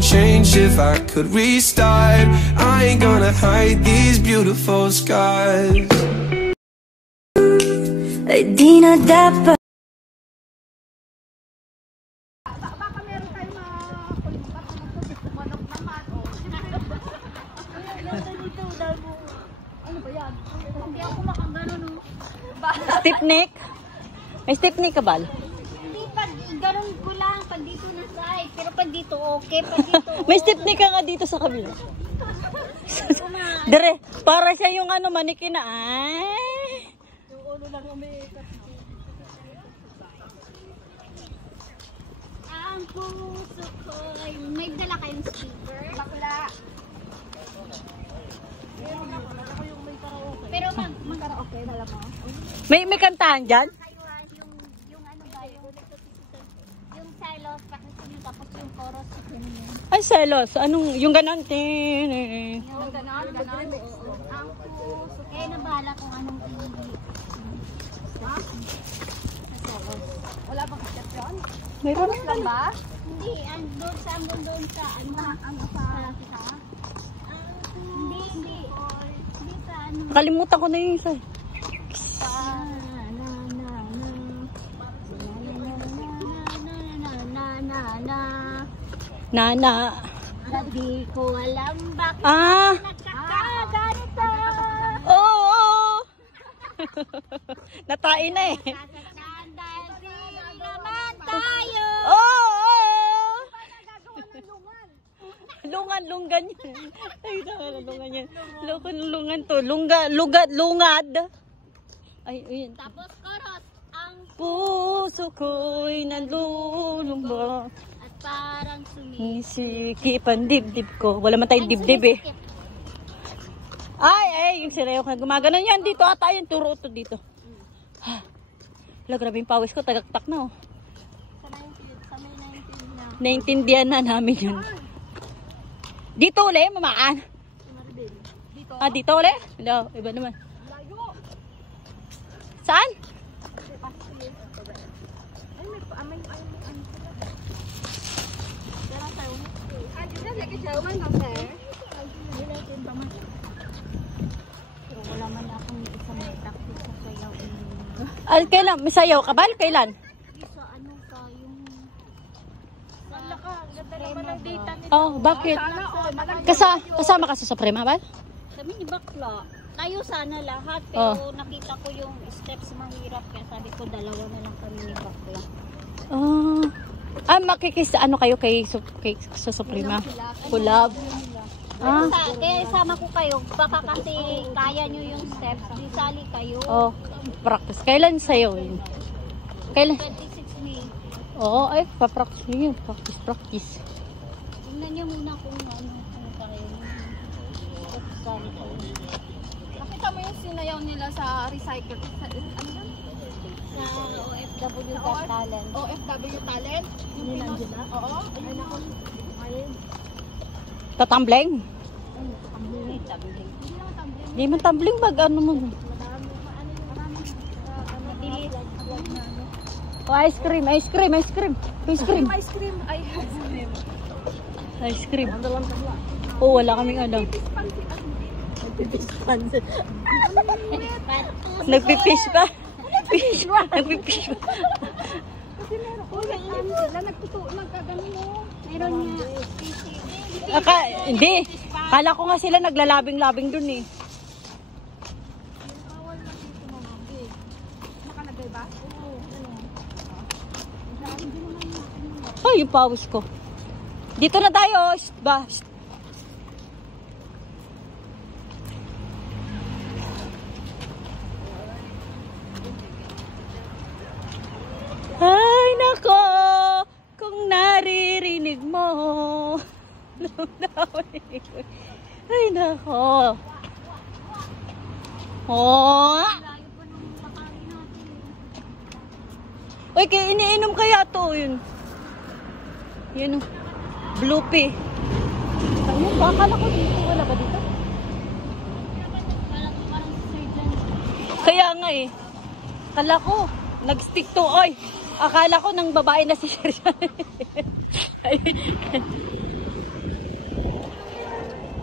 wouldn't change if I could restart. I ain't gonna hide these beautiful scars. Ay di na dapat. Baka meron tayong manok naman. Ano ba yan? Hindi ako makagano, no? Stiff neck? May stiff neck ka, Bal? Hindi, pag ganun ko lang, pag dito na side. Pero pag dito, okay. Pag dito, May stiff neck ka nga dito sa kabila. Dere, para siya yung ano, manikin na. Ay. yung ulo lang umiikat. Ang puso ko ay may dala kayong speaker. Bakla. Pero mag-karaoke, dala mo? May kantahan dyan? Yung ano ba, yung silos, pakisunin tapos yung chorus. Ay, selos. Anong, yung ganon? Yung ganon, oo. Ang puso. Eh, nabahala kung anong hindi. Wala bang step yun? Mayroon lang ba? Hindi, doon sa Hindi sa ano. Nakalimutan ko na yung isa. Nana. Hindi ko alam bakit nakakaganito. Oo. Natain na eh. Dahil di naman tayo. Oo. Lunggan yan. Ay, lungan yan. Lungan to. Lungad. Ay, ayun. Tapos chorus, ang Puso ko'y nalulumba. at parang Nisikip ang dibdib ko. Wala man tayong dibdib eh. Ay, yung sirayo ka. Gumaganon yan. Dito ata yung turo to dito. Wala, grabe yung pawis ko. Tagaktak na oh. sa may 19 na. Naintindihan na namin yun. Dito uli, mamaan. Dito. Dito uli? Hello, iba naman. Saan? Wala man akong isang may practice sa sayaw. Kailan? May sayaw ka ba? Kailan? Sa ano ka, yung ganda naman ng data nila. Oh, bakit? Kasama ka sa Suprema ba? Kami ni Bakla. Tayo sana lahat, pero nakita ko yung steps mahirap. Kaya sabi ko, dalawa na lang kami ni Bakla. Makikis, ano kayo sa Suprema? Kulab. Kaya sama ko kayo, baka kasi kaya nyo yung steps, di sali kayo. Oh, practice. Kailan sa'yo yun? Kailan? 26 May. Oo, ay, pa-practice nyo yun. Practice. Tingnan nyo muna kung ano kayo. Sali kayo. Nakita mo yung sinayaw nila sa recycle. Ano yan? Sa OFW Talent. OFW Talent? Yung Pinos. Oo. Ayun ako. Ayun. Tatambleng? Hindi man tumbling bag, ano mo? Oh, ice cream. Ice cream. Ice cream. Oh, wala kaming alam. Nagpipish pa. Nagpipish pa. Meron nga. Hindi. Kala ko nga sila naglalabing-labing dun eh. Ay, yung pawis ko. Dito na tayo. Ba? Ay, nako. Kung naririnig mo. Ay, nako. Oh. Uy, iniinom kaya to yun. Yan o. Bloopy. Ayun, akala ko dito. Wala ba dito? Kaya nga eh. Akala ko. Nag-stick to. Oy. Akala ko nang babae na si Sherry.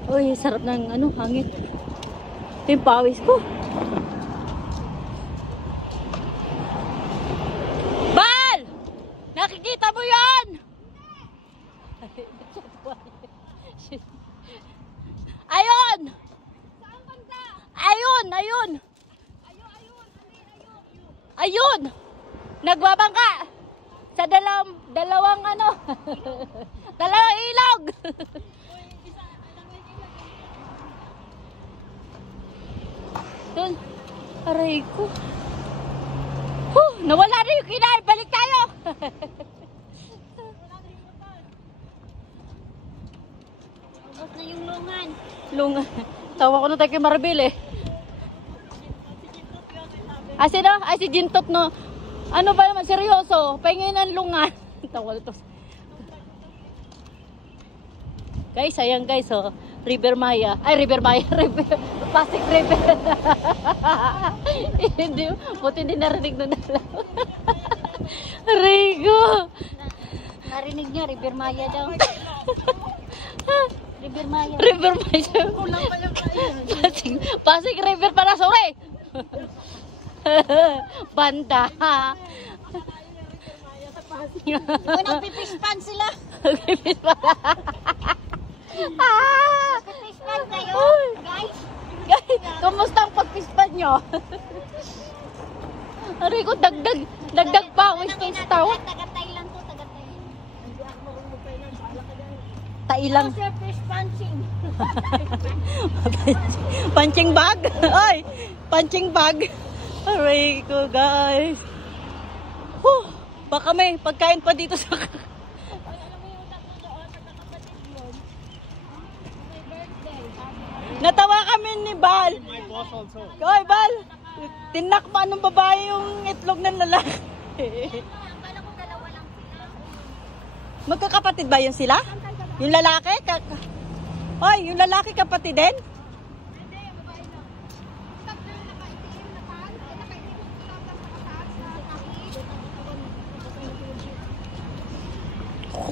Uy, sarap ng ano, hangin. Ito yung pawis ko. Bal! Nakikita mo yan? Ayun! Ayun! Ayun! Ayun! Nagbabangka! Sa dalawang ano? Dalawang ilog! Doon. Aray ko. Nawala na yung kinain. Balik tayo! Tapos na yung lungan. Lungan. Tawa ko na tayo kay Maribel eh. Sino? Si Jintot no. Ano ba naman? Seryoso. Pahingin ng lungan. Tawa to. Guys, ayan guys. Oh. River Maya. Ay, River Maya. Pasig River. Hindi. Buti hindi narinig nun dalaw. Rigo. Narinig niya, River Maya daw. River Maya. River Maya. Pasig River para sorry. Banda. Nagpipispan sila. Nagpipispan. Nagpipispan kayo, guys. Guys, kumusta ang pagpispan nyo? Aray ko, dagdag pawis tong staw. Taga-Thailand to, taga-Thailand. Tailang. Fish punching. Punching bag? Ay, punching bag. Aray ko, guys. Baka may pagkain pa dito sa... Natawa kami ni Bal. My boss also. Oy, Bal. Tinakma ng babae yung itlog ng lalaki. Akala ko dalawa lang sila. Magkakapatid ba yun sila? Yung lalaki? Oy, yung lalaki kapatid din? Hindi, babae na. Tatlo yung nakaitim na pants. Nakaitim yung tatang nakataas.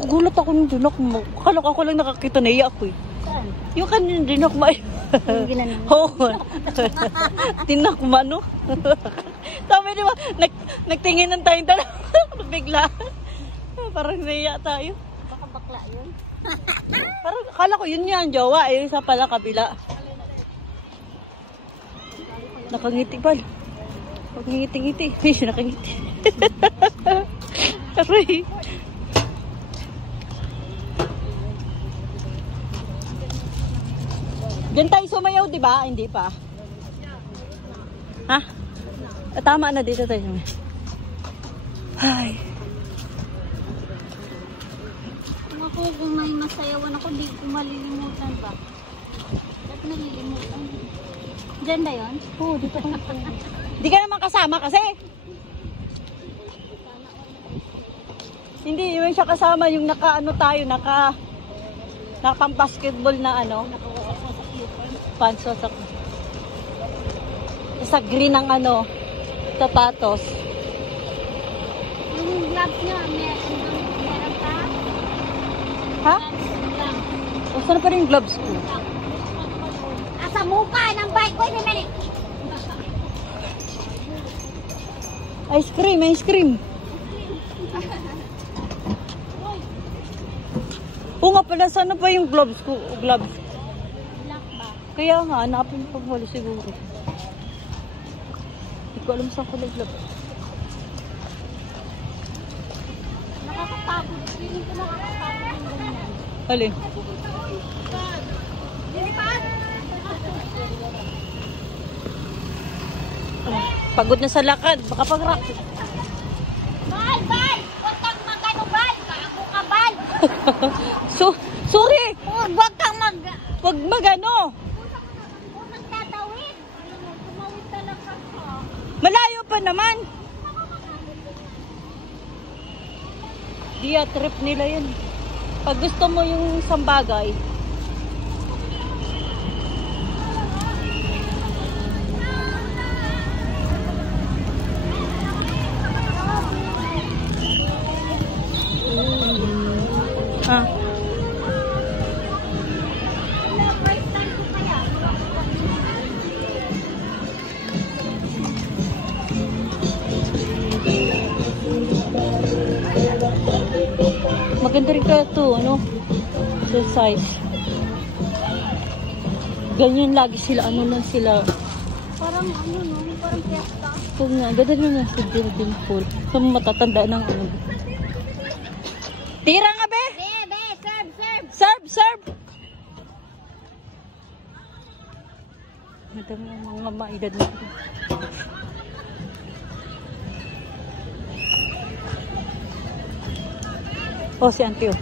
Gulat ako nung dinakma. Akala ko lang nakakita na iya ako eh. Saan? Yung kanina dinakma eh. Yung ginanong. Oo. Tinakma no? Sabi di ba, nagtingin ng tayong dalawa. Bigla. Parang naiya tayo. Baka bakla yun. Parang akala ko yun yan, jowa. Eh, isa pala kabila. Nakangiti pala. Nakangiti-ngiti. Nakangiti. Aray. Diyan tayo sumayaw, di ba? Hindi pa. Ha? Tama na dito tayo sumayaw. Ay. Ako, kung may masayawan ako, di ko malilimutan ba? Ba't nalilimutan? Diyan ba yun? Oo, dito ka. Di ka naman kasama kasi. Hindi, yung siya kasama, yung naka-ano tayo, naka-basketball na ano. Panso sa green ng ano, sapatos. Yung gloves niya, meron pa? Ha? Lang. Gusto na pa rin yung gloves ko. Asa mukha ng bike ko, hindi. Ice cream, ice cream. Oo nga pala, sana pa yung gloves ko? Gloves. Black ba? Kaya nga, hanapin mo pag wala siguro. Hindi ko alam saan ko na gloves. Nakakapagod. Feeling ko nakakapagod yung ganyan. Alin? Pagod na sa lakad, baka pag-rock. Bal! Bal! Huwag kang mag-ano, Bal! Kaako ka, Bal! Sorry! Huwag kang Wag magano. Huwag kang tatawid! Tumawid talaga ka. Malayo pa naman. Dia trip nila yun. Pag gusto mo yung isang bagay, ha? kaya ito, ano? Exercise. Ganyan lagi sila, ano lang sila. Parang ano no, parang fiesta. Kung nga, ganda na sa building pool. Sa matatanda ng ano. Tira nga, be! Be, serve, serve. Serve, serve! Madami ang mga maedad na ito. Oh, si auntie, oh.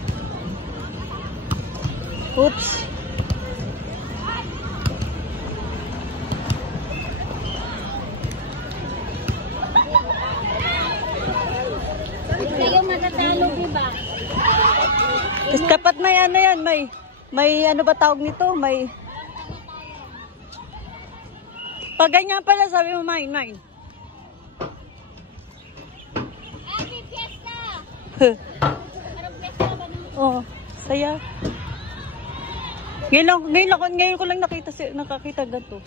Oops. Kayo matatalo, diba? Tapos tapat na yan, may ano ba tawag nito? May... Pag ganyan pala, sabi mo, mine. Happy fiesta! Parang fiesta ba naman? Oh, saya. Ngayon ko lang nakakita ganito.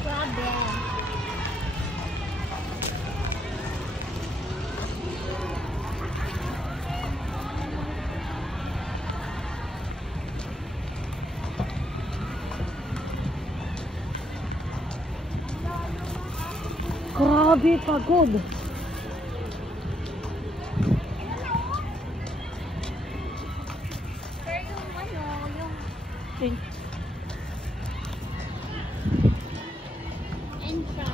Grabe. Grabe, pagod. Pero yung ano, yung entrance.